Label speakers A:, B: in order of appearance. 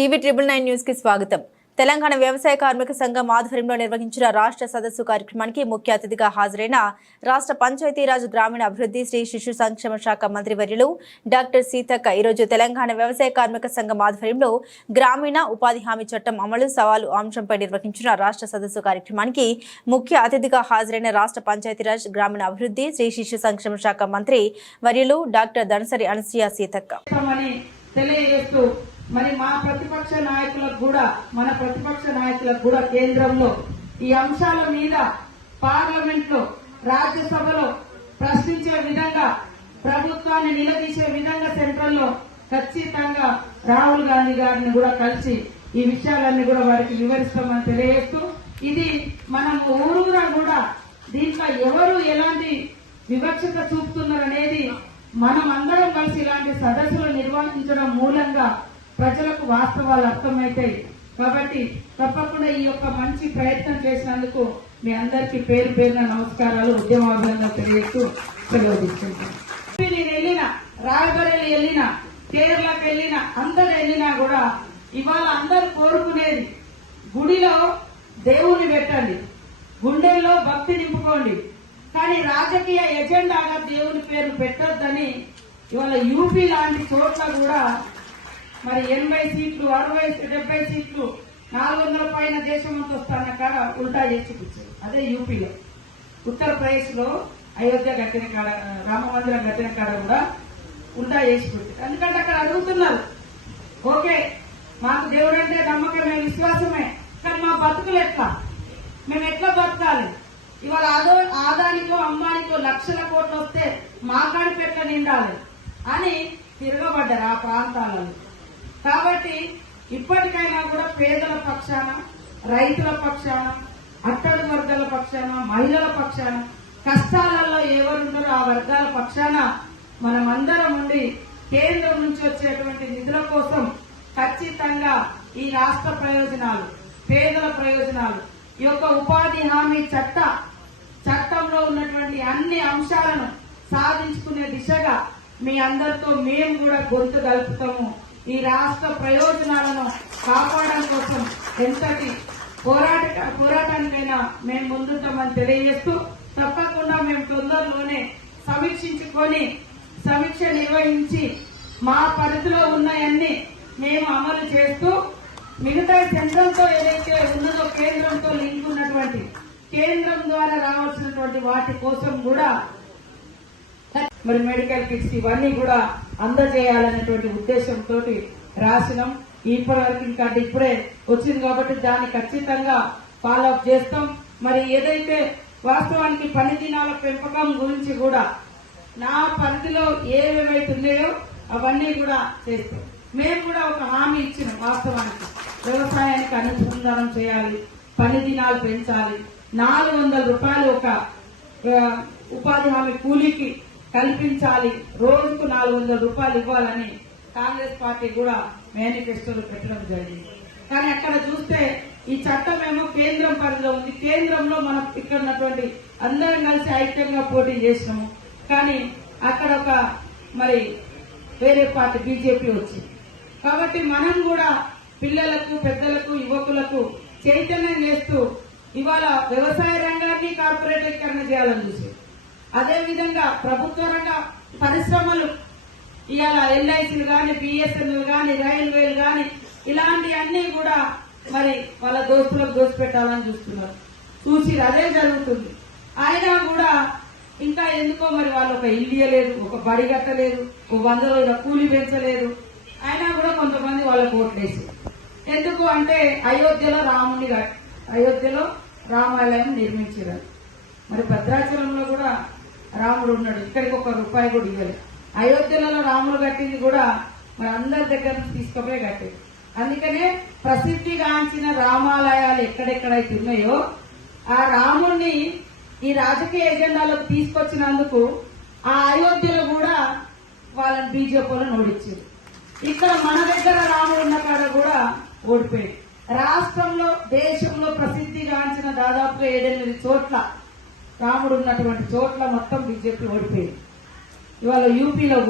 A: TV triple nine న్యూస్కి స్వాగతం. తెలంగాణ వ్యవసాయ కార్మిక సంఘం ఆధ్వర్యంలో నిర్వహించిన రాష్ట్ర సదస్సు కార్యక్రమానికి ముఖ్య అతిథిగా హాజరైన రాష్ట్ర పంచాయతీరాజ్ గ్రామీణ అభివృద్ధి శ్రీ శిశు సంక్షేమ శాఖ మంత్రి వర్యులు డాక్టర్ సీతక్క. ఈరోజు తెలంగాణ వ్యవసాయ కార్మిక సంఘం ఆధ్వర్యంలో గ్రామీణ ఉపాధి హామీ చట్టం అమలు సవాలు అంశంపై నిర్వహించిన రాష్ట్ర సదస్సు కార్యక్రమానికి ముఖ్య అతిథిగా హాజరైన రాష్ట్ర పంచాయతీరాజ్ గ్రామీణ అభివృద్ధి శ్రీ శిశు సంక్షేమ శాఖ మంత్రి వర్యులు డాక్టర్ దనసరి అనసూయ సీతక్క.
B: తెలియజేస్తూ మరి మా ప్రతిపక్ష నాయకులకు కూడా మన ప్రతిపక్ష నాయకులకు కూడా కేంద్రంలో ఈ అంశాల మీద పార్లమెంట్లో రాజ్యసభలో ప్రశ్నించే విధంగా ప్రభుత్వాన్ని నిలదీసే విధంగా సెంట్రల్లో ఖచ్చితంగా రాహుల్ గాంధీ గారిని కూడా కలిసి ఈ విషయాలన్నీ కూడా వారికి వివరిస్తామని తెలియజేస్తూ ఇది మనం ఊరూరా కూడా దీంట్లో ఎవరు ఎలాంటి వివక్షత చూపుతున్నారు అనేది మనం అందరం కలిసి ఇలాంటి సదస్సులు నిర్వహించడం మూలంగా ప్రజలకు వాస్తవాలు అర్థమవుతాయి. కాబట్టి తప్పకుండా ఈ యొక్క మంచి ప్రయత్నం చేసినందుకు మీ అందరికీ పేరు పేరున నమస్కారాలు ఉద్యమాభినందనలు తెలియజేస్తూ సెలవు నేను వెళ్ళిన రాయబరేలు వెళ్ళిన కేరళకు వెళ్ళిన అందరు వెళ్ళినా కూడా ఇవాళ అందరు కోరుకునేది గుడిలో దేవుని పెట్టండి. గుండెల్లో భక్తి నింపుకోండి. కానీ రాజకీయ ఎజెండాగా దేవుని పేరు పెట్టొద్దని ఇవాళ యూపీ లాంటి చోట్ల కూడా మరి ఎనభై సీట్లు అరవై డెబ్బై సీట్లు నాలుగు వందల పైన దేశం అంతా వస్తాన కాడ ఉల్టా చేసి కూర్చోరు అదే యూపీలో. ఉత్తరప్రదేశ్లో అయోధ్య కట్టిన కాడ రామ మందిరం కట్టిన కాడ కూడా ఉల్టా చేసి పెట్టారు ఎందుకంటే అక్కడ అడుగుతున్నారు ఓకే మాకు దేవుడు అంటే నమ్మకమే విశ్వాసమే కానీ మా బతుకులు ఎట్లా? మేము ఎట్లా బతకాలి? ఇవాళ ఆదో ఆదానికో అంబానికో లక్షల కోట్లు వస్తే మా కాడికి నిండాలి అని తిరగబడ్డారు ఆ ప్రాంతాలలో. కాబట్టి ఇప్పటికైనా కూడా పేదల పక్షాన రైతుల పక్షాన అట్టడు వర్గాల పక్షాన మహిళల పక్షాన కష్టాలలో ఎవరుంటారో ఆ వర్గాల పక్షాన మనం అందరం ఉండి కేంద్రం నుంచి వచ్చేటువంటి నిధుల కోసం ఖచ్చితంగా ఈ రాష్ట్ర ప్రయోజనాలు పేదల ప్రయోజనాలు ఈ యొక్క ఉపాధి హామీ చట్ట చట్టంలో ఉన్నటువంటి అన్ని అంశాలను సాధించుకునే దిశగా మీ అందరితో మేము కూడా గొంతు కలుపుతాము. ఈ రాష్ట్ర ప్రయోజనాలను కాపాడడం కోసం ఎంతటి పోరాట పోరాటానికైనా మేము ముందుంటామని తెలియజేస్తూ తప్పకుండా మేము తొందరలోనే సమీక్షించుకొని సమీక్ష నిర్వహించి మా పరిధిలో ఉన్నాయన్నీ మేము అమలు చేస్తూ మిగతా కేంద్రంతో ఏదైతే ఉన్నదో కేంద్రంతో లింక్ ఉన్నటువంటి కేంద్రం ద్వారా రావాల్సినటువంటి వాటి కోసం కూడా మరి మెడికల్ కిట్స్ ఇవన్నీ కూడా అందజేయాలనేటువంటి ఉద్దేశంతో రాసినాం. ఇప్పటివరకు ఇంకా ఇప్పుడే వచ్చింది కాబట్టి దాన్ని ఖచ్చితంగా ఫాలో అప్ చేస్తాం. మరి ఏదైతే వాస్తవానికి పని దినాల పెంపకం గురించి కూడా నా పరిధిలో ఏవేవైతే ఉన్నాయో అవన్నీ కూడా చేస్తాం. మేము కూడా ఒక హామీ ఇచ్చినాం వాస్తవానికి. వ్యవసాయానికి అనుసంధానం చేయాలి పని దినాలు పెంచాలి. నాలుగు వందల రూపాయలు ఒక ఉపాధి హామీ కూలీకి కల్పించాలి. రోజుకు నాలుగు వందల రూపాయలు ఇవ్వాలని కాంగ్రెస్ పార్టీ కూడా మేనిఫెస్టోలు పెట్టడం జరిగింది. కానీ అక్కడ చూస్తే ఈ చట్టం ఏమో కేంద్రం పరిధిలో ఉంది. కేంద్రంలో మనం ఇక్కడ ఉన్నటువంటి అందరం కలిసి ఐక్యంగా పోటీ చేసినాము. కానీ అక్కడ ఒక మరి వేరే పార్టీ బీజేపీ వచ్చింది. కాబట్టి మనం కూడా పిల్లలకు పెద్దలకు యువకులకు చైతన్యం చేస్తూ ఇవాళ వ్యవసాయ రంగాన్ని కార్పొరేటీకరణ చేయాలని చూసి అదేవిధంగా ప్రభుత్వ రంగ పరిశ్రమలు ఇవాళ ఎల్ఐసీలు కానీ బిఎస్ఎన్ఎల్ కానీ రైల్వేలు కానీ ఇలాంటి అన్ని కూడా మరి వాళ్ళ దోస్తులకు దోసి పెట్టాలని చూస్తున్నారు. చూసి అదే జరుగుతుంది. అయినా కూడా ఇంకా ఎందుకో మరి వాళ్ళు ఒక ఇల్లు ఇయ్యలేదు ఒక బడి కట్టలేదు ఒక వంద రోజుల కూలి పెంచలేదు. అయినా కూడా కొంతమంది వాళ్ళకు ఓట్లేసి ఎందుకు అంటే అయోధ్యలో రాముని అయోధ్యలో రామాలయం నిర్మించారు మరి భద్రాచలంలో కూడా రాముడు ఉన్నాడు. ఇక్కడికి ఒక రూపాయి కూడా ఇవ్వలేదు. అయోధ్యలలో రాముడు కట్టింది కూడా మరి అందరి దగ్గర నుంచి తీసుకుపోయి కట్టేది. అందుకనే ప్రసిద్ధిగాంచిన రామాలయాలు ఎక్కడెక్కడైతే ఉన్నాయో ఆ రాముణ్ణి ఈ రాజకీయ ఎజెండాలోకి తీసుకొచ్చినందుకు ఆ అయోధ్యలో కూడా వాళ్ళని బీజేపీలను ఓడించారు ఇక్కడ మన దగ్గర రాముడు ఉన్న కాడ కూడా ఓడిపోయాడు. రాష్ట్రంలో దేశంలో ప్రసిద్ధిగాంచిన దాదాపుగా ఏడెనిమిది చోట్ల రాముడు ఉన్నటువంటి చోట్ల మొత్తం బీజేపీ ఓడిపోయింది. ఇవాళ యూపీలో